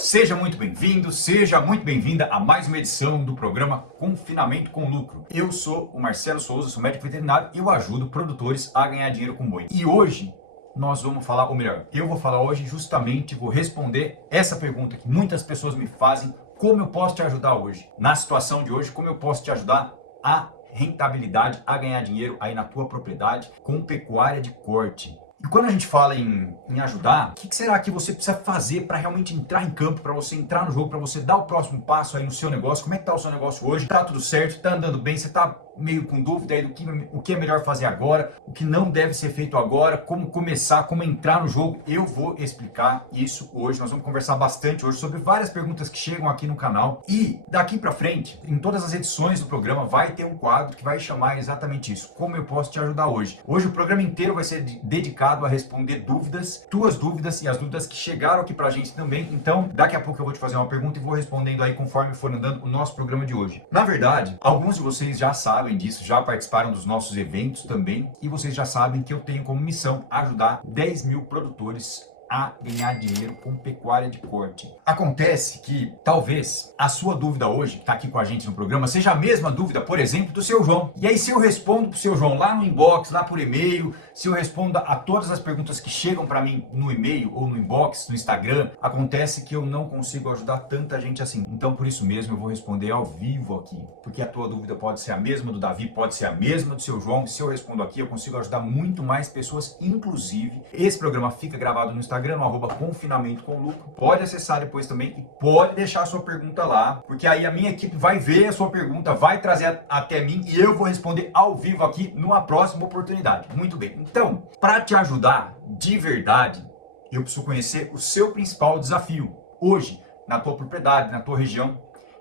Seja muito bem-vindo, seja muito bem-vinda a mais uma edição do programa Confinamento com Lucro. Eu sou o Marcelo Souza, sou médico veterinário e eu ajudo produtores a ganhar dinheiro com boi. E hoje nós vamos falar, ou melhor, eu vou falar hoje justamente, vou responder essa pergunta que muitas pessoas me fazem: como eu posso te ajudar hoje? Na situação de hoje, como eu posso te ajudar a rentabilidade, a ganhar dinheiro aí na tua propriedade com pecuária de corte? E quando a gente fala em ajudar, o que será que você precisa fazer para realmente entrar em campo, para você entrar no jogo, para você dar o próximo passo aí no seu negócio? Como é que tá o seu negócio hoje? Tá tudo certo? Tá andando bem? Você tá meio com dúvida aí do que é melhor fazer agora, o que não deve ser feito agora, como começar, como entrar no jogo? Eu vou explicar isso hoje. Nós vamos conversar bastante hoje sobre várias perguntas que chegam aqui no canal. E daqui para frente, em todas as edições do programa, vai ter um quadro que vai chamar exatamente isso: como eu posso te ajudar hoje? Hoje o programa inteiro vai ser dedicado a responder dúvidas, tuas dúvidas e as dúvidas que chegaram aqui pra gente também. Então, daqui a pouco eu vou te fazer uma pergunta e vou respondendo aí conforme for andando o nosso programa de hoje. Na verdade, alguns de vocês já sabem disso, já participaram dos nossos eventos também, e vocês já sabem que eu tenho como missão ajudar 10 mil produtores a ganhar dinheiro com pecuária de corte. Acontece que talvez a sua dúvida hoje, que está aqui com a gente no programa, seja a mesma dúvida, por exemplo, do seu João. E aí, se eu respondo para o seu João lá no inbox, lá por e-mail, se eu respondo a todas as perguntas que chegam para mim no e-mail ou no inbox, no Instagram, acontece que eu não consigo ajudar tanta gente assim. Então, por isso mesmo, eu vou responder ao vivo aqui, porque a tua dúvida pode ser a mesma do Davi, pode ser a mesma do seu João. Se eu respondo aqui, eu consigo ajudar muito mais pessoas. Inclusive, esse programa fica gravado no Instagram, no @confinamento com lucro. Pode acessar depois também e pode deixar a sua pergunta lá, porque aí a minha equipe vai ver a sua pergunta, vai trazer até mim e eu vou responder ao vivo aqui numa próxima oportunidade. Muito bem. Então, para te ajudar de verdade, eu preciso conhecer o seu principal desafio. Hoje, na tua propriedade, na tua região,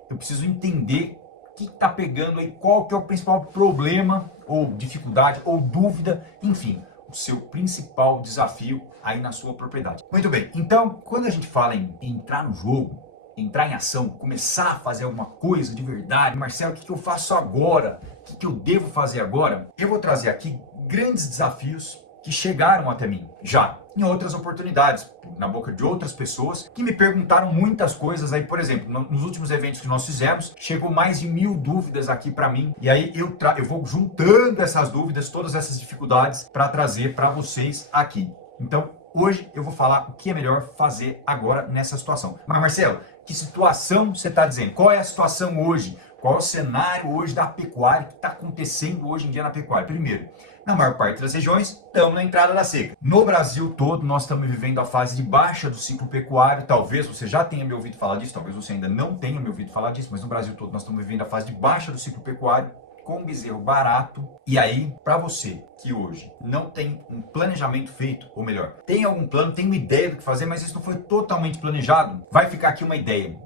eu preciso entender o que está pegando aí, qual que é o principal problema ou dificuldade ou dúvida, enfim, o seu principal desafio aí na sua propriedade. Muito bem, então quando a gente fala em entrar no jogo, entrar em ação, começar a fazer alguma coisa de verdade, Marcelo, o que eu faço agora? O que eu devo fazer agora? Eu vou trazer aqui grandes desafios que chegaram até mim já em outras oportunidades, na boca de outras pessoas que me perguntaram muitas coisas aí. Por exemplo, nos últimos eventos que nós fizemos, chegou mais de 1000 dúvidas aqui para mim, e aí eu vou juntando essas dúvidas, todas essas dificuldades para trazer para vocês aqui. Então, hoje eu vou falar o que é melhor fazer agora nessa situação. Mas Marcelo, que situação você está dizendo? Qual é a situação hoje? Qual é o cenário hoje da pecuária que está acontecendo hoje em dia na pecuária? Primeiro, na maior parte das regiões, estamos na entrada da seca. No Brasil todo, nós estamos vivendo a fase de baixa do ciclo pecuário. Talvez você já tenha me ouvido falar disso, talvez você ainda não tenha me ouvido falar disso, mas no Brasil todo nós estamos vivendo a fase de baixa do ciclo pecuário, com bezerro barato. E aí, para você que hoje não tem um planejamento feito, ou melhor, tem algum plano, tem uma ideia do que fazer, mas isso não foi totalmente planejado, vai ficar aqui uma ideia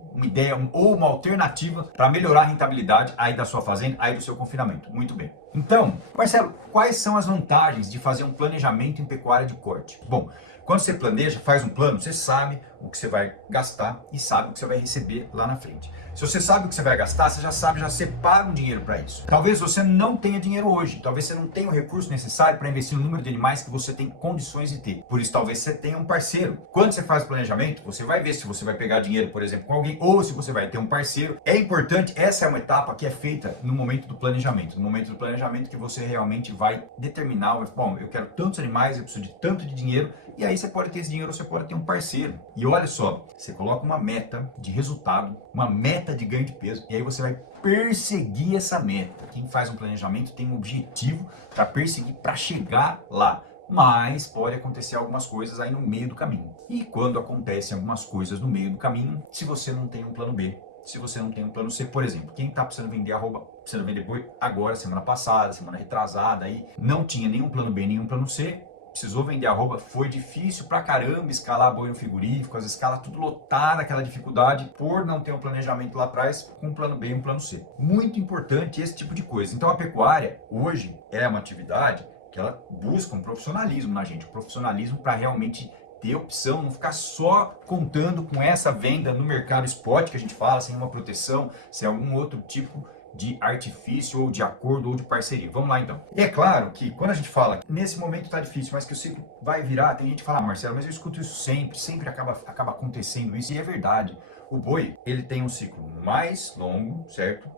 ou uma alternativa para melhorar a rentabilidade aí da sua fazenda, aí do seu confinamento. Muito bem. Então, Marcelo, quais são as vantagens de fazer um planejamento em pecuária de corte? Bom, quando você planeja, faz um plano, você sabe o que você vai gastar e sabe o que você vai receber lá na frente. Se você sabe o que você vai gastar, você já sabe, já separa um dinheiro para isso. Talvez você não tenha dinheiro hoje, talvez você não tenha o recurso necessário para investir no número de animais que você tem condições de ter. Por isso, talvez você tenha um parceiro. Quando você faz o planejamento, você vai ver se você vai pegar dinheiro, por exemplo, com alguém, ou se você vai ter um parceiro. É importante, essa é uma etapa que é feita no momento do planejamento. No momento do planejamento que você realmente vai determinar, bom, eu quero tantos animais, eu preciso de tanto de dinheiro, e aí você pode ter esse dinheiro ou você pode ter um parceiro. E olha só, você coloca uma meta de resultado, uma meta de ganho de peso, e aí você vai perseguir essa meta. Quem faz um planejamento tem um objetivo para perseguir, para chegar lá. Mas pode acontecer algumas coisas aí no meio do caminho. E quando acontecem algumas coisas no meio do caminho, se você não tem um plano B, se você não tem um plano C, por exemplo, quem está precisando vender precisando vender boi agora, semana passada, semana retrasada, aí não tinha nenhum plano B, nenhum plano C, precisou vender arroba, foi difícil pra caramba escalar boi no frigorífico, as escalas tudo lotada, aquela dificuldade por não ter um planejamento lá atrás com um plano B e um plano C. Muito importante esse tipo de coisa. Então a pecuária hoje é uma atividade que ela busca um profissionalismo na gente, um profissionalismo para realmente ter opção, não ficar só contando com essa venda no mercado spot que a gente fala, sem uma proteção, sem algum outro tipo de artifício ou de acordo ou de parceria. Vamos lá então. E é claro que quando a gente fala que nesse momento está difícil, mas que o ciclo vai virar, tem gente que fala, Marcelo, mas eu escuto isso sempre acaba acontecendo isso, e é verdade. O boi, ele tem um ciclo mais longo, certo?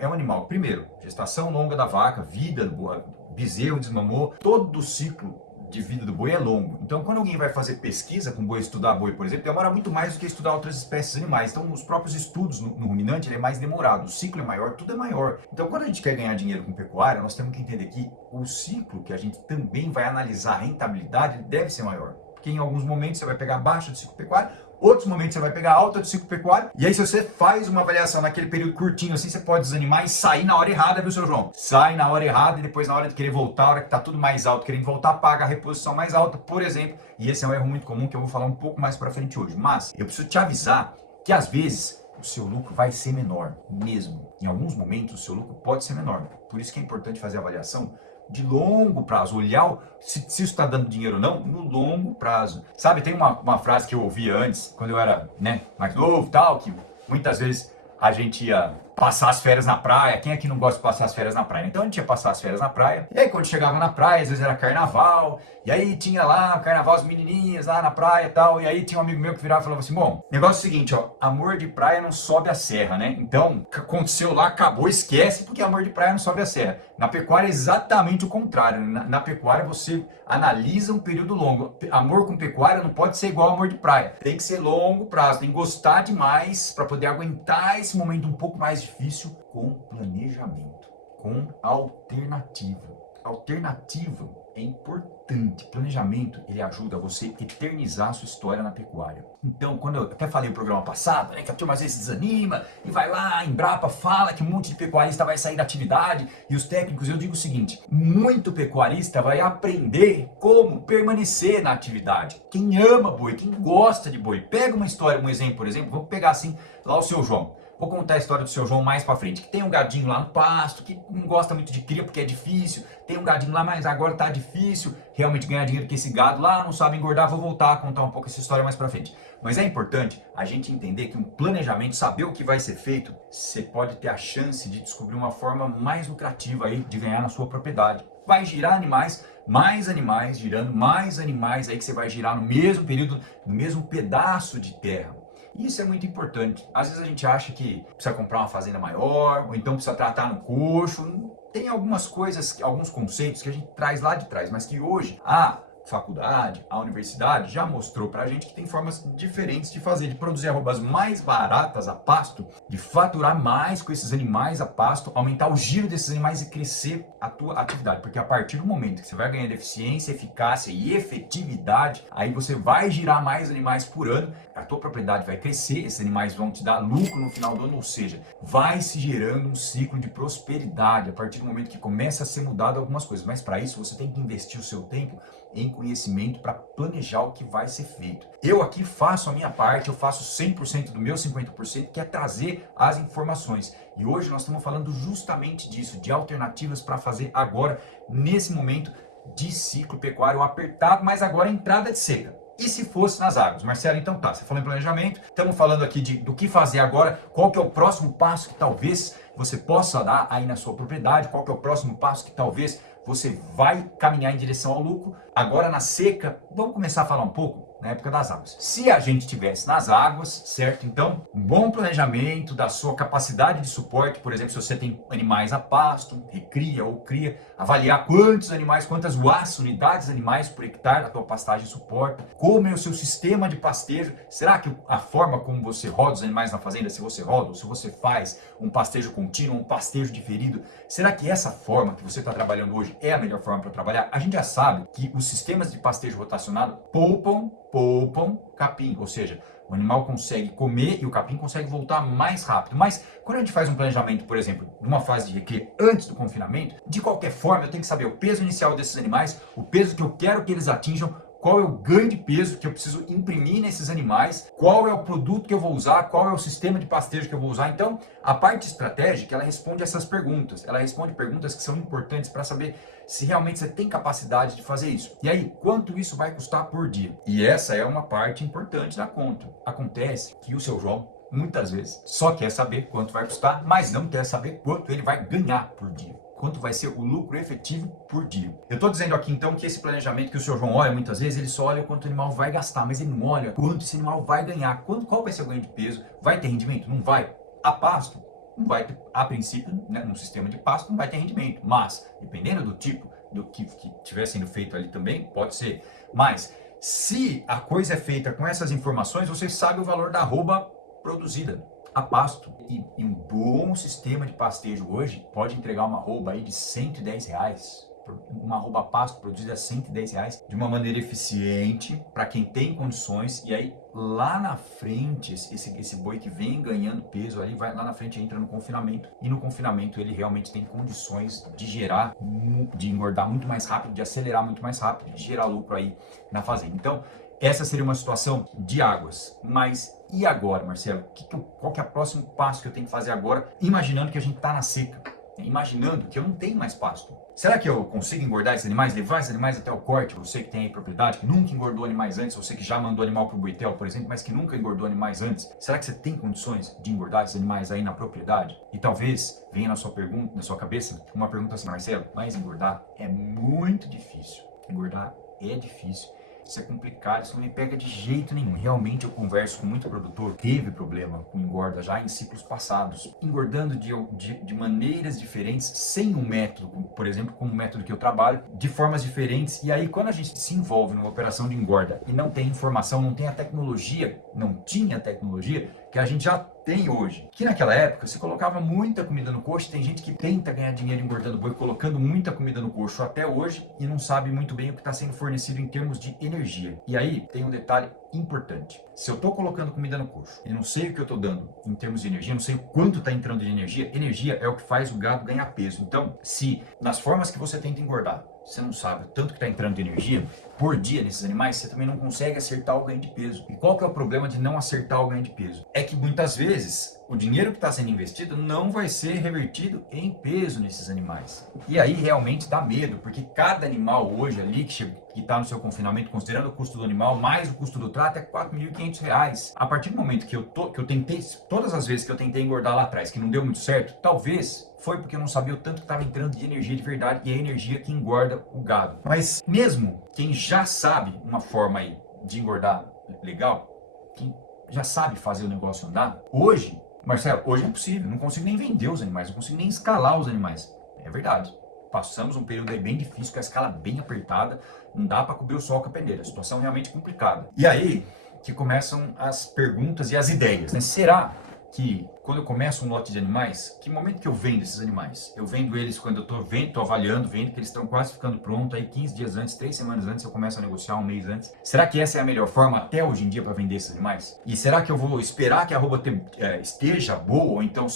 É um animal, primeiro, gestação longa da vaca, vida do boi, bezerro desmamou, todo o ciclo de vida do boi é longo. Então, quando alguém vai fazer pesquisa com boi, estudar boi, por exemplo, demora muito mais do que estudar outras espécies animais. Então, os próprios estudos no ruminante ele é mais demorado. O ciclo é maior, tudo é maior. Então, quando a gente quer ganhar dinheiro com pecuária, nós temos que entender que o ciclo que a gente também vai analisar a rentabilidade ele deve ser maior. Porque em alguns momentos você vai pegar baixa do ciclo pecuário, outros momentos você vai pegar alta do ciclo pecuário, e aí se você faz uma avaliação naquele período curtinho assim, você pode desanimar e sair na hora errada, viu, seu João? Sai na hora errada e depois na hora de querer voltar, a hora que tá tudo mais alto, querendo voltar, paga a reposição mais alta, por exemplo. E esse é um erro muito comum que eu vou falar um pouco mais pra frente hoje. Mas eu preciso te avisar que às vezes o seu lucro vai ser menor mesmo. Em alguns momentos o seu lucro pode ser menor. Por isso que é importante fazer a avaliação de longo prazo, olhar se isso está dando dinheiro ou não, no longo prazo. Sabe, tem uma frase que eu ouvia antes, quando eu era mais novo tal, que muitas vezes a gente ia passar as férias na praia. Quem aqui não gosta de passar as férias na praia? Então a gente ia passar as férias na praia. E aí quando chegava na praia, às vezes era carnaval. E aí tinha lá carnaval, as menininhas lá na praia e tal. E aí tinha um amigo meu que virava e falava assim, bom, negócio é o seguinte, ó, amor de praia não sobe a serra, né? Então, o que aconteceu lá, acabou, esquece, porque amor de praia não sobe a serra. Na pecuária é exatamente o contrário. Na pecuária você analisa um período longo. Amor com pecuária não pode ser igual amor de praia. Tem que ser longo prazo, tem que gostar demais para poder aguentar esse momento um pouco mais difícil com planejamento, com alternativa. Alternativa é importante. Planejamento, ele ajuda você a eternizar a sua história na pecuária. Então, quando eu até falei no programa passado, que a turma às vezes desanima e vai lá, a Embrapa fala que um monte de pecuarista vai sair da atividade e os técnicos, eu digo o seguinte, muito pecuarista vai aprender como permanecer na atividade. Quem ama boi, quem gosta de boi, pega uma história, um exemplo, por exemplo, vamos pegar assim, lá o seu João. Vou contar a história do seu João mais pra frente, que tem um gadinho lá no pasto, que não gosta muito de cria porque é difícil, tem um gadinho lá, mas agora tá difícil realmente ganhar dinheiro porque esse gado lá não sabe engordar. Vou voltar a contar um pouco essa história mais pra frente. Mas é importante a gente entender que um planejamento, saber o que vai ser feito, você pode ter a chance de descobrir uma forma mais lucrativa aí de ganhar na sua propriedade. Vai girar animais, mais animais, girando mais animais aí que você vai girar no mesmo período, no mesmo pedaço de terra. Isso é muito importante. Às vezes a gente acha que precisa comprar uma fazenda maior, ou então precisa tratar no coxo. Tem algumas coisas, alguns conceitos que a gente traz lá de trás, mas que hoje a faculdade, a universidade já mostrou pra gente que tem formas diferentes de fazer, de produzir arrobas mais baratas a pasto, de faturar mais com esses animais a pasto, aumentar o giro desses animais e crescer a tua atividade, porque a partir do momento que você vai ganhando eficiência, eficácia e efetividade, aí você vai girar mais animais por ano, a tua propriedade vai crescer, esses animais vão te dar lucro no final do ano, ou seja, vai se gerando um ciclo de prosperidade a partir do momento que começa a ser mudado algumas coisas, mas para isso você tem que investir o seu tempo em conhecimento para planejar o que vai ser feito. Eu aqui faço a minha parte, eu faço 100% do meu 50%, que é trazer as informações. E hoje nós estamos falando justamente disso, de alternativas para fazer agora, nesse momento de ciclo pecuário apertado, mas agora entrada de seca. E se fosse nas águas? Marcelo, então tá, você falou em planejamento, estamos falando aqui do que fazer agora, qual que é o próximo passo que talvez você possa dar aí na sua propriedade, qual que é o próximo passo que talvez você vai caminhar em direção ao lucro. Agora na seca, vamos começar a falar um pouco na época das águas. Se a gente estivesse nas águas, certo? Então, um bom planejamento da sua capacidade de suporte, por exemplo, se você tem animais a pasto, recria ou cria, avaliar quantos animais, quantas UAS, unidades animais por hectare a tua pastagem suporta, como é o seu sistema de pastejo, será que a forma como você roda os animais na fazenda, se você roda ou se você faz um pastejo contínuo, um pastejo diferido, será que essa forma que você está trabalhando hoje é a melhor forma para trabalhar? A gente já sabe que os sistemas de pastejo rotacionado poupam capim, ou seja, o animal consegue comer e o capim consegue voltar mais rápido. Mas quando a gente faz um planejamento, por exemplo, numa fase de recria antes do confinamento, de qualquer forma eu tenho que saber o peso inicial desses animais, o peso que eu quero que eles atinjam, qual é o ganho de peso que eu preciso imprimir nesses animais, qual é o produto que eu vou usar, qual é o sistema de pastejo que eu vou usar. Então, a parte estratégica, ela responde essas perguntas. Ela responde perguntas que são importantes para saber se realmente você tem capacidade de fazer isso. E aí, quanto isso vai custar por dia? E essa é uma parte importante da conta. Acontece que o seu João muitas vezes, só quer saber quanto vai custar, mas não quer saber quanto ele vai ganhar por dia. Quanto vai ser o lucro efetivo por dia. Eu estou dizendo aqui então que esse planejamento que o Sr. João olha muitas vezes, ele só olha quanto o animal vai gastar, mas ele não olha quanto esse animal vai ganhar, qual vai ser o ganho de peso, vai ter rendimento? Não vai. A pasto não vai ter, a princípio, né, no sistema de pasto não vai ter rendimento, mas dependendo do tipo do que estiver sendo feito ali também, pode ser. Mas se a coisa é feita com essas informações, você sabe o valor da arroba produzida a pasto. E um bom sistema de pastejo hoje pode entregar uma arroba aí de R$110. Uma arroba a pasto produzida a R$110 de uma maneira eficiente para quem tem condições. E aí lá na frente, esse boi que vem ganhando peso ali, vai lá na frente, entra no confinamento. E no confinamento ele realmente tem condições de gerar, de engordar muito mais rápido, de acelerar muito mais rápido, de gerar lucro aí na fazenda. Então, essa seria uma situação de águas. Mas e agora, Marcelo? Qual que é o próximo passo que eu tenho que fazer agora, imaginando que a gente está na seca? Imaginando que eu não tenho mais pasto. Será que eu consigo engordar esses animais, levar esses animais até o corte? Você que tem aí propriedade, que nunca engordou animais antes, você que já mandou animal para o Boitel, por exemplo, mas que nunca engordou animais antes, será que você tem condições de engordar esses animais aí na propriedade? E talvez venha na sua pergunta, na sua cabeça, uma pergunta assim, Marcelo, mas engordar é muito difícil. Engordar é difícil. Isso é complicado, isso não me pega de jeito nenhum. Realmente eu converso com muito produtor que teve problema com engorda já em ciclos passados, engordando de maneiras diferentes, sem um método, por exemplo, como o método que eu trabalho, de formas diferentes. E aí quando a gente se envolve numa operação de engorda e não tem informação, não tem a tecnologia, não tinha tecnologia que a gente já tem hoje. Que naquela época se colocava muita comida no coxo, tem gente que tenta ganhar dinheiro engordando boi, colocando muita comida no coxo até hoje e não sabe muito bem o que está sendo fornecido em termos de energia. E aí tem um detalhe importante. Se eu estou colocando comida no coxo e não sei o que eu estou dando em termos de energia, não sei o quanto está entrando de energia, energia é o que faz o gado ganhar peso. Então, se nas formas que você tenta engordar, você não sabe o tanto que está entrando de energia por dia nesses animais, você também não consegue acertar o ganho de peso. E qual que é o problema de não acertar o ganho de peso? É que muitas vezes o dinheiro que está sendo investido não vai ser revertido em peso nesses animais. E aí realmente dá medo, porque cada animal hoje ali que está no seu confinamento, considerando o custo do animal, mais o custo do trato, é R$4.500. A partir do momento que eu tentei, todas as vezes que eu tentei engordar lá atrás, que não deu muito certo, talvez foi porque eu não sabia o tanto que estava entrando de energia de verdade, e é a energia que engorda o gado. Mas mesmo quem já sabe uma forma aí de engordar legal, quem já sabe fazer o negócio andar, hoje, Marcelo, hoje é impossível, não consigo nem vender os animais, não consigo nem escalar os animais. É verdade. Passamos um período aí bem difícil, com a escala bem apertada, não dá para cobrir o sol com a peneira, a situação é realmente complicada. E aí que começam as perguntas e as ideias, né? Será que quando eu começo um lote de animais, que momento que eu vendo esses animais? Eu vendo eles quando eu estou avaliando, vendo que eles estão quase ficando prontos, aí 15 dias antes, 3 semanas antes eu começo a negociar, um mês antes. Será que essa é a melhor forma até hoje em dia para vender esses animais? E será que eu vou esperar que a arroba esteja boa, ou então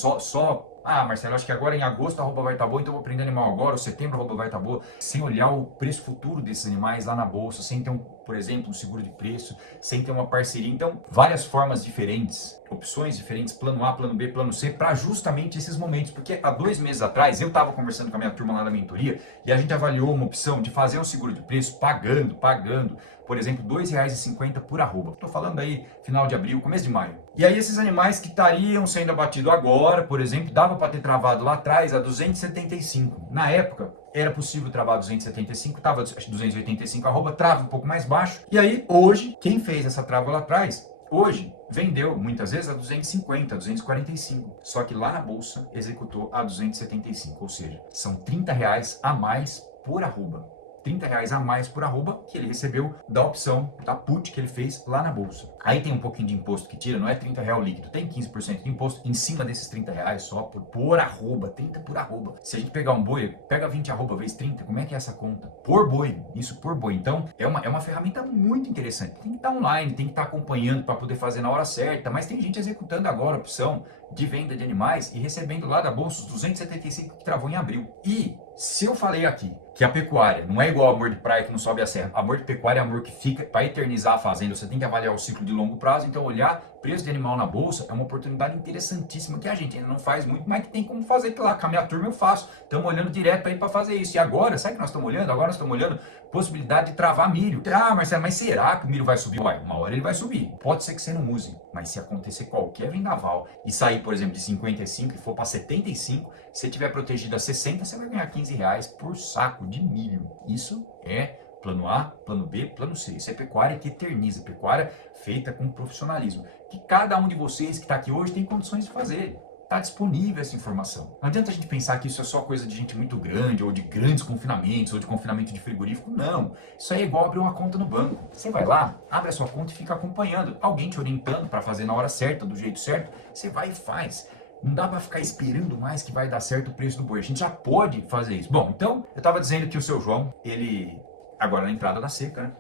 Marcelo, acho que agora em agosto a arroba vai estar boa, então eu vou prender animal agora, ou setembro a arroba vai estar boa, sem olhar o preço futuro desses animais lá na bolsa, sem ter por exemplo, um seguro de preço, sem ter uma parceria. Então, várias formas diferentes, opções diferentes, plano A, plano B, plano C, para justamente esses momentos. Porque há 2 meses atrás, eu estava conversando com a minha turma lá da mentoria e a gente avaliou uma opção de fazer um seguro de preço pagando, por exemplo, R$2,50 por arroba. Estou falando aí final de abril, começo de maio. E aí esses animais que estariam sendo abatidos agora, por exemplo, dava para ter travado lá atrás a 275. Na época, era possível travar 275, estava 285 arroba, trava um pouco mais baixo. E aí, hoje, quem fez essa trava lá atrás, hoje vendeu muitas vezes a 250, 245. Só que lá na bolsa executou a 275, ou seja, são R$30 a mais por arroba. R$30 a mais por arroba que ele recebeu da opção, da put que ele fez lá na bolsa. Aí tem um pouquinho de imposto que tira, não é R$30 líquido, tem 15% de imposto em cima desses R$30 só por arroba, 30 por arroba. Se a gente pegar um boi, pega 20 arroba vezes 30, como é que é essa conta? Por boi, isso por boi. Então, é uma ferramenta muito interessante. Tem que estar online, tem que estar acompanhando para poder fazer na hora certa, mas tem gente executando agora a opção de venda de animais e recebendo lá da bolsa os 275 que travou em abril. E se eu falei aqui que a pecuária não é igual ao amor de praia que não sobe a serra, amor de pecuária é amor que fica para eternizar a fazenda, você tem que avaliar o ciclo de longo prazo, então olhar preço de animal na bolsa é uma oportunidade interessantíssima que a gente ainda não faz muito, mas que tem como fazer, que lá com a minha turma eu faço. Estamos olhando direto aí para fazer isso. E agora, sabe o que nós estamos olhando? Agora nós estamos olhando possibilidade de travar milho. Ah, Marcelo, mas será que o milho vai subir? Uai, uma hora ele vai subir. Pode ser que você não use, mas se acontecer qualquer vendaval e sair, por exemplo, de 55 e for para 75, se você tiver protegido a 60, você vai ganhar R$ 15 por saco de milho. Isso é plano A, plano B, plano C. Isso é pecuária que eterniza, pecuária feita com profissionalismo. Que cada um de vocês que está aqui hoje tem condições de fazer. Está disponível essa informação. Não adianta a gente pensar que isso é só coisa de gente muito grande, ou de grandes confinamentos, ou de confinamento de frigorífico. Não. Isso aí é igual abrir uma conta no banco. Você vai lá, abre a sua conta e fica acompanhando. Alguém te orientando para fazer na hora certa, do jeito certo. Você vai e faz. Não dá para ficar esperando mais que vai dar certo o preço do boi. A gente já pode fazer isso. Bom, então, eu estava dizendo que o seu João, ele, agora na entrada da seca, né?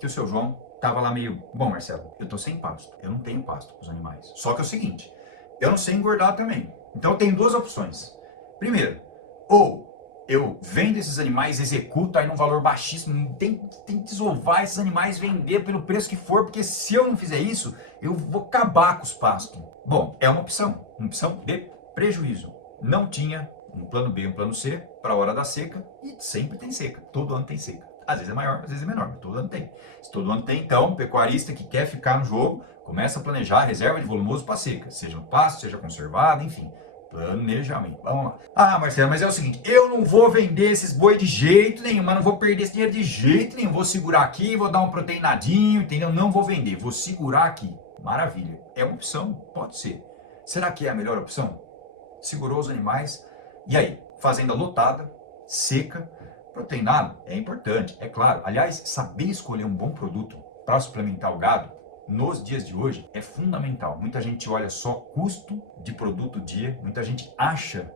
Que o seu João estava lá meio... Bom, Marcelo, eu tô sem pasto. Eu não tenho pasto para os animais. Só que é o seguinte... Eu não sei engordar também. Então eu tenho duas opções. Primeiro, ou eu vendo esses animais, executo aí num valor baixíssimo, tem que desovar esses animais, vender pelo preço que for, porque se eu não fizer isso, eu vou acabar com os pastos. Bom, é uma opção de prejuízo. Não tinha um plano B, um plano C para a hora da seca, e sempre tem seca, todo ano tem seca. Às vezes é maior, às vezes é menor, mas todo ano tem. Se todo ano tem, então, o pecuarista que quer ficar no jogo, começa a planejar a reserva de volumoso para seca, seja no pasto, seja conservado, enfim. Planejamento. Vamos lá. Ah, Marcelo, mas é o seguinte, eu não vou vender esses boi de jeito nenhum, mas não vou perder esse dinheiro de jeito nenhum. Vou segurar aqui, vou dar um proteinadinho, entendeu? Não vou vender, vou segurar aqui. Maravilha. É uma opção? Pode ser. Será que é a melhor opção? Segurou os animais. E aí? Fazenda lotada, seca, proteinado é importante, é claro. Aliás, saber escolher um bom produto para suplementar o gado nos dias de hoje é fundamental. Muita gente olha só custo de produto dia, muita gente acha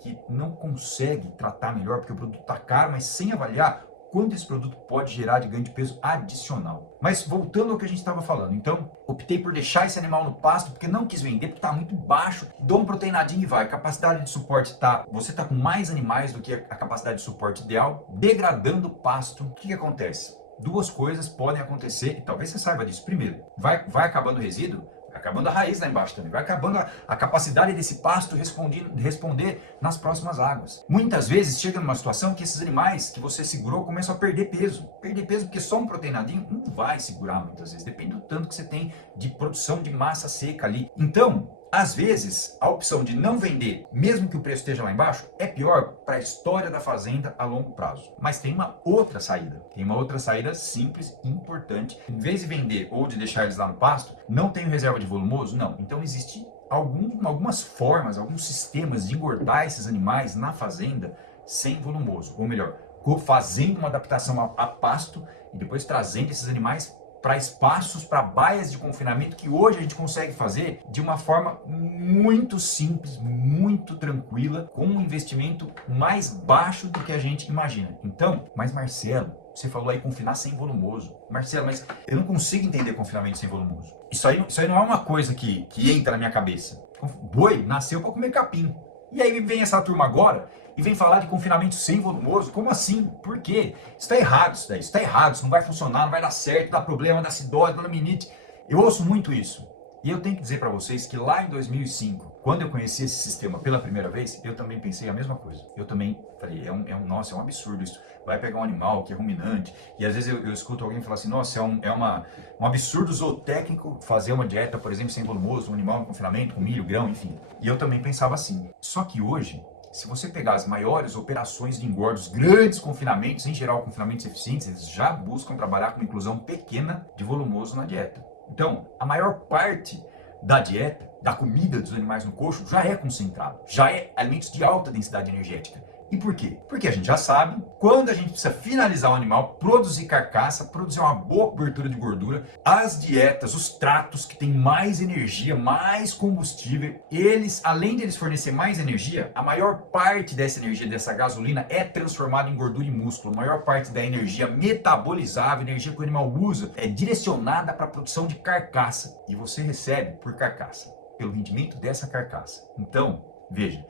que não consegue tratar melhor porque o produto está caro, mas sem avaliar quanto esse produto pode gerar de ganho de peso adicional. Mas voltando ao que a gente estava falando, então optei por deixar esse animal no pasto porque não quis vender, porque está muito baixo, dou um proteinadinho e vai. A capacidade de suporte você está com mais animais do que a capacidade de suporte ideal, degradando o pasto. O que acontece? Duas coisas podem acontecer, e talvez você saiba disso. Primeiro, vai acabando o resíduo, vai acabando a raiz lá embaixo também, vai acabando a capacidade desse pasto responder nas próximas águas. Muitas vezes chega numa situação que esses animais que você segurou começam a perder peso. Perder peso porque só um proteinadinho não vai segurar muitas vezes, depende do tanto que você tem de produção de massa seca ali. Então, às vezes, a opção de não vender, mesmo que o preço esteja lá embaixo, é pior para a história da fazenda a longo prazo. Mas tem uma outra saída. Tem uma outra saída simples e importante. Em vez de vender ou de deixar eles lá no pasto, não tenho reserva de volumoso? Não. Então existe algumas formas, alguns sistemas de engordar esses animais na fazenda sem volumoso. Ou melhor, fazendo uma adaptação a pasto e depois trazendo esses animais para espaços, para baias de confinamento que hoje a gente consegue fazer de uma forma muito simples, muito tranquila, com um investimento mais baixo do que a gente imagina. Então, mas Marcelo, você falou aí confinar sem volumoso. Marcelo, mas eu não consigo entender confinamento sem volumoso. Isso aí não é uma coisa que entra na minha cabeça. Boi nasceu para comer capim. E aí vem essa turma agora e vem falar de confinamento sem volumoso. Como assim? Por quê? Isso está errado, isso daí. Isso está errado, isso não vai funcionar, não vai dar certo, dá problema, dá acidose, dá laminite. Eu ouço muito isso. E eu tenho que dizer para vocês que lá em 2005, quando eu conheci esse sistema pela primeira vez, eu também pensei a mesma coisa. Eu também falei, nossa, é um absurdo isso. Vai pegar um animal que é ruminante, e às vezes eu escuto alguém falar assim, nossa, um absurdo zootécnico fazer uma dieta, por exemplo, sem volumoso, um animal em confinamento, com milho, grão, enfim. E eu também pensava assim. Só que hoje, se você pegar as maiores operações de engorda, os grandes confinamentos, em geral confinamentos eficientes, eles já buscam trabalhar com uma inclusão pequena de volumoso na dieta. Então, a maior parte da dieta, da comida dos animais no coxo, já é concentrado, já é alimentos de alta densidade energética. E por quê? Porque a gente já sabe, quando a gente precisa finalizar o animal, produzir carcaça, produzir uma boa cobertura de gordura, as dietas, os tratos que têm mais energia, mais combustível, eles, além de eles fornecer mais energia, a maior parte dessa energia, dessa gasolina, é transformada em gordura e músculo. A maior parte da energia metabolizável, energia que o animal usa, é direcionada para a produção de carcaça. E você recebe por carcaça, pelo rendimento dessa carcaça. Então, veja,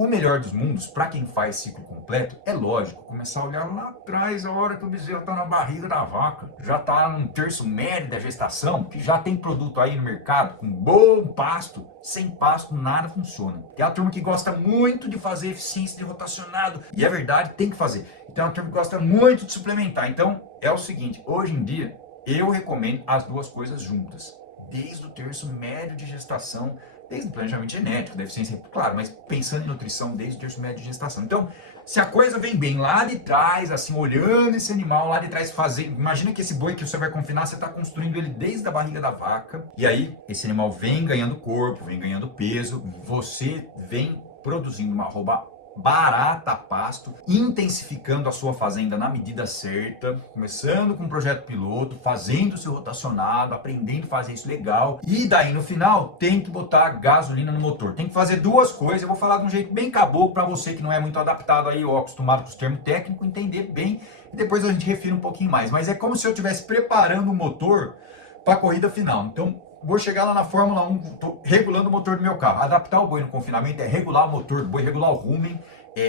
O melhor dos mundos, para quem faz ciclo completo, é lógico, começar a olhar lá atrás, a hora que o bezerro está na barriga da vaca, já está no terço médio da gestação, que já tem produto aí no mercado, com bom pasto. Sem pasto, nada funciona. Tem a turma que gosta muito de fazer eficiência de rotacionado, e é verdade, tem que fazer. Então, a turma que gosta muito de suplementar. Então, é o seguinte, hoje em dia, eu recomendo as duas coisas juntas. Desde o terço médio de gestação, desde o planejamento genético, deficiência, claro, mas pensando em nutrição desde o terço médio de gestação. Então, se a coisa vem bem lá de trás, assim, olhando esse animal lá de trás, imagina que esse boi que você vai confinar, você está construindo ele desde a barriga da vaca, e aí esse animal vem ganhando corpo, vem ganhando peso, você vem produzindo uma arroba barata a pasto, intensificando a sua fazenda na medida certa, começando com um projeto piloto, fazendo o seu rotacionado, aprendendo a fazer isso legal, e daí no final tem que botar gasolina no motor. Tem que fazer duas coisas, eu vou falar de um jeito bem caboclo para você que não é muito adaptado aí ou acostumado com os termos técnicos, entender bem, e depois a gente refina um pouquinho mais. Mas é como se eu estivesse preparando o motor para a corrida final. Então, vou chegar lá na Fórmula 1, estou regulando o motor do meu carro. Adaptar o boi no confinamento é regular o motor do boi, regular o rumen,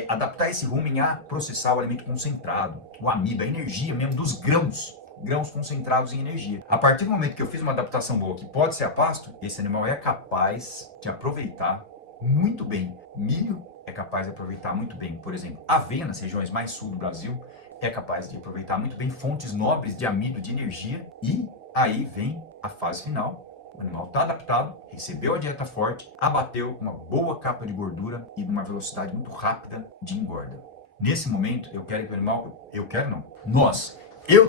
adaptar esse rumen a processar o alimento concentrado, o amido, a energia mesmo dos grãos concentrados em energia. A partir do momento que eu fiz uma adaptação boa, que pode ser a pasto, esse animal é capaz de aproveitar muito bem. Milho é capaz de aproveitar muito bem, por exemplo, aveia nas regiões mais sul do Brasil, é capaz de aproveitar muito bem fontes nobres de amido, de energia, e aí vem a fase final. O animal está adaptado, recebeu a dieta forte, abateu uma boa capa de gordura e numa velocidade muito rápida de engorda. Nesse momento, eu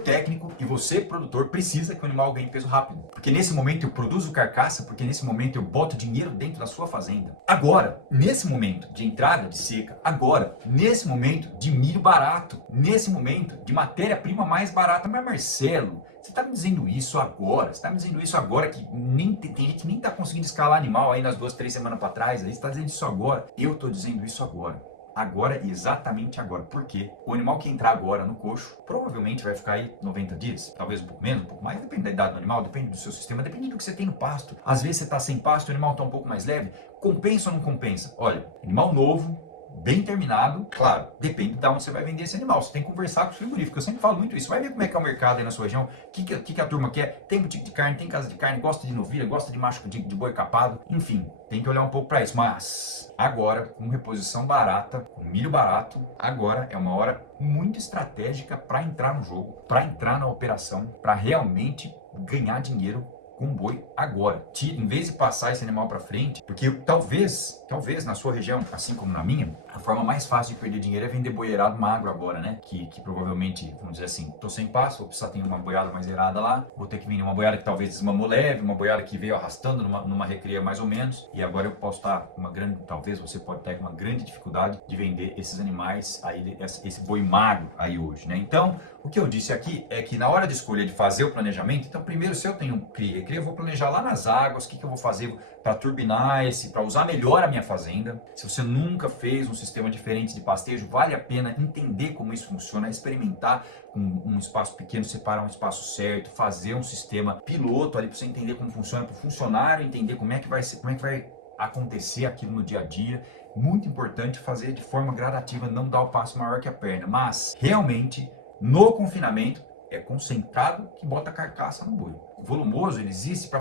técnico e você produtor precisa que o animal ganhe peso rápido. Porque nesse momento eu produzo carcaça, porque nesse momento eu boto dinheiro dentro da sua fazenda. Agora, nesse momento de entrada de seca, agora, nesse momento de milho barato, nesse momento de matéria-prima mais barata. Mas Marcelo, você está me dizendo isso agora? Você está me dizendo isso agora que nem tem gente que nem está conseguindo escalar animal aí nas 2, 3 semanas para trás? Aí você está dizendo isso agora? Eu estou dizendo isso agora. Agora, exatamente agora. Por quê? O animal que entrar agora no coxo, provavelmente vai ficar aí 90 dias, talvez um pouco menos, um pouco mais, depende da idade do animal, depende do seu sistema, depende do que você tem no pasto. Às vezes você está sem pasto, o animal está um pouco mais leve, compensa ou não compensa? Olha, animal novo, bem terminado, claro, depende de onde você vai vender esse animal. Você tem que conversar com os frigoríficos. Eu sempre falo muito isso. Vai ver como é que é o mercado aí na sua região, o que a turma quer. Tem boutique de carne, tem casa de carne, gosta de novilha, gosta de macho de boi capado. Enfim, tem que olhar um pouco para isso. Mas agora, com reposição barata, com milho barato, agora é uma hora muito estratégica para entrar no jogo, para entrar na operação, para realmente ganhar dinheiro com um boi agora. Em vez de passar esse animal para frente, porque talvez na sua região, assim como na minha, a forma mais fácil de perder dinheiro é vender boiarado magro agora, né? Que provavelmente, vamos dizer assim, tô sem passo, vou precisar ter uma boiada mais errada lá, vou ter que vender uma boiada que talvez desmamou leve, uma boiada que veio arrastando numa recria mais ou menos, e agora eu posso estar com uma grande, talvez você pode estar com uma grande dificuldade de vender esses animais aí, esse boi magro aí hoje, né? Então, o que eu disse aqui é que na hora de escolher de fazer o planejamento, então primeiro se eu tenho cria, eu vou planejar lá nas águas, o que eu vou fazer para turbinar para usar melhor a minha fazenda. Se você nunca fez um sistema diferente de pastejo, vale a pena entender como isso funciona, experimentar com um espaço pequeno, separar um espaço certo, fazer um sistema piloto ali para você entender como funciona, para o funcionário entender como é que vai acontecer aquilo no dia a dia. Muito importante fazer de forma gradativa, não dar o passo maior que a perna, mas realmente no confinamento é concentrado que bota carcaça no boi. O volumoso ele existe para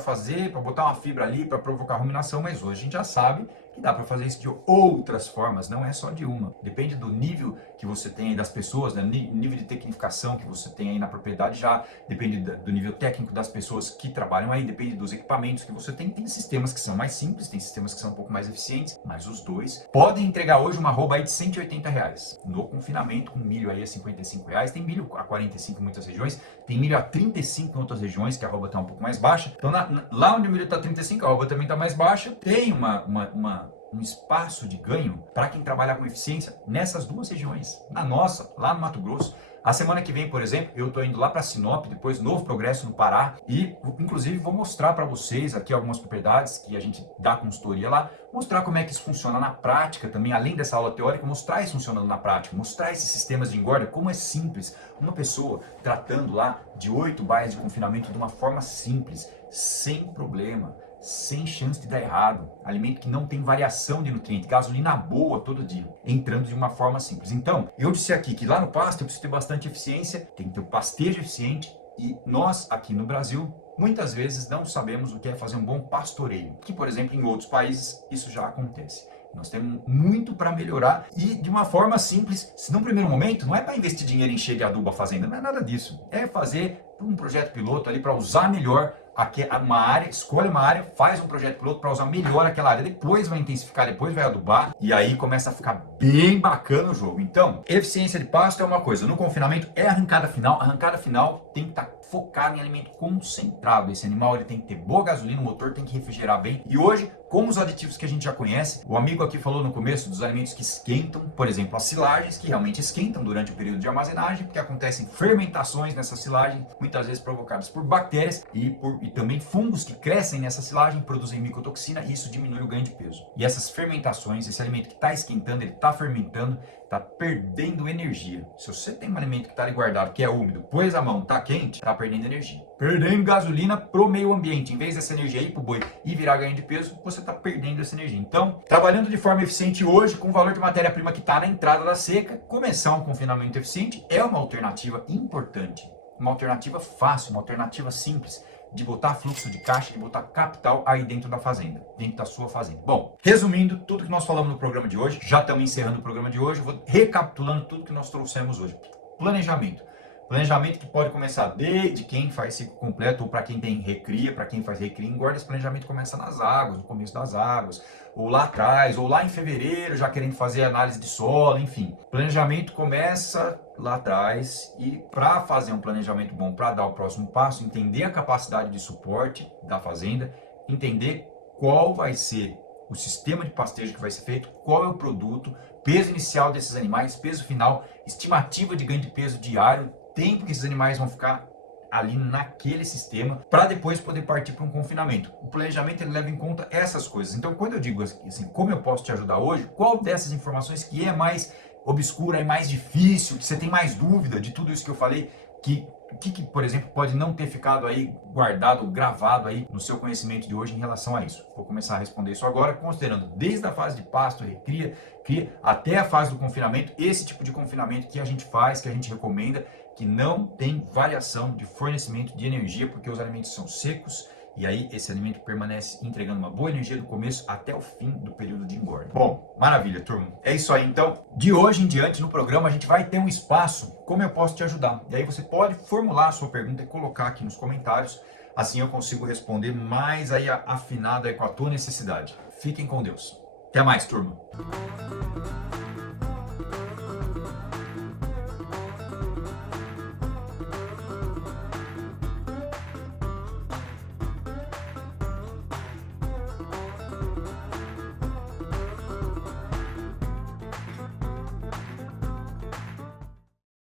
botar uma fibra ali, para provocar ruminação, mas hoje a gente já sabe que dá para fazer isso de outras formas, não é só de uma. Depende do nível que você tem aí das pessoas, né? Nível de tecnificação que você tem aí na propriedade, já depende do nível técnico das pessoas que trabalham aí, depende dos equipamentos que você tem. Tem sistemas que são mais simples, tem sistemas que são um pouco mais eficientes, mas os dois podem entregar hoje uma arroba aí de R$180. No confinamento, com milho aí a R$55, tem milho a 45 em muitas regiões, tem milho a 35 em outras regiões, que a arroba está um pouco mais baixa. Então lá onde o milho está 35, a arroba também está mais baixa. Tem um espaço de ganho para quem trabalha com eficiência nessas duas regiões. Na nossa, lá no Mato Grosso. A semana que vem, por exemplo, eu estou indo lá para Sinop, depois Novo Progresso no Pará, e inclusive vou mostrar para vocês aqui algumas propriedades que a gente dá consultoria lá, mostrar como é que isso funciona na prática também, além dessa aula teórica, mostrar isso funcionando na prática, mostrar esses sistemas de engorda, como é simples, uma pessoa tratando lá de 8 baias de confinamento de uma forma simples, sem problema. sem chance de dar errado. Alimento que não tem variação de nutriente, gasolina boa todo dia, entrando de uma forma simples. Então, eu disse aqui que lá no pasto eu preciso ter bastante eficiência, tem que ter um pastejo eficiente, e nós aqui no Brasil muitas vezes não sabemos o que é fazer um bom pastoreio, que por exemplo em outros países isso já acontece. Nós temos muito para melhorar e de uma forma simples, se num primeiro momento não é para investir dinheiro em encher de adubo a fazenda, não é nada disso. É fazer um projeto piloto ali para usar melhor uma área, escolhe uma área, faz um projeto piloto para usar melhor aquela área, depois vai intensificar, depois vai adubar e aí começa a ficar bem bacana o jogo. Então, eficiência de pasto é uma coisa, no confinamento é a arrancada final tem que estar focado em alimento concentrado. Esse animal ele tem que ter boa gasolina, o motor tem que refrigerar bem. E hoje, com os aditivos que a gente já conhece, o amigo aqui falou no começo dos alimentos que esquentam, por exemplo, as silagens, que realmente esquentam durante o período de armazenagem, porque acontecem fermentações nessa silagem, muitas vezes provocadas por bactérias e também fungos que crescem nessa silagem, produzem micotoxina e isso diminui o ganho de peso. E essas fermentações, esse alimento que está esquentando, ele está fermentando, está perdendo energia. Se você tem um alimento que está ali guardado, que é úmido, pôs a mão, está quente, está perdendo energia. Perdendo gasolina pro meio ambiente. Em vez dessa energia ir pro boi e virar ganho de peso, você está perdendo essa energia. Então, trabalhando de forma eficiente hoje, com o valor de matéria-prima que está na entrada da seca, começar um confinamento eficiente é uma alternativa importante. Uma alternativa fácil, uma alternativa simples de botar fluxo de caixa, de botar capital aí dentro da fazenda, dentro da sua fazenda. Bom, resumindo tudo que nós falamos no programa de hoje, já estamos encerrando o programa de hoje, eu vou recapitulando tudo que nós trouxemos hoje. Planejamento. Planejamento que pode começar desde quem faz ciclo completo ou para quem tem recria, para quem faz recria e engorda. Esse planejamento começa nas águas, no começo das águas, ou lá atrás, ou lá em fevereiro, já querendo fazer análise de solo, enfim. Planejamento começa lá atrás e para fazer um planejamento bom, para dar o próximo passo, entender a capacidade de suporte da fazenda, entender qual vai ser o sistema de pastejo que vai ser feito, qual é o produto, peso inicial desses animais, peso final, estimativa de ganho de peso diário, tempo que esses animais vão ficar ali naquele sistema para depois poder partir para um confinamento. O planejamento ele leva em conta essas coisas. Então, quando eu digo assim, como eu posso te ajudar hoje, qual dessas informações que é mais obscura, é mais difícil, que você tem mais dúvida de tudo isso que eu falei, o que, por exemplo, pode não ter ficado aí guardado, gravado aí no seu conhecimento de hoje em relação a isso? Vou começar a responder isso agora, considerando desde a fase de pasto, recria, cria, até a fase do confinamento, esse tipo de confinamento que a gente faz, que a gente recomenda, que não tem variação de fornecimento de energia, porque os alimentos são secos, e aí esse alimento permanece entregando uma boa energia do começo até o fim do período de engorda. Bom, maravilha, turma. É isso aí, então. De hoje em diante no programa a gente vai ter um espaço, como eu posso te ajudar. E aí você pode formular a sua pergunta e colocar aqui nos comentários. Assim eu consigo responder mais aí afinado aí com a tua necessidade. Fiquem com Deus. Até mais, turma.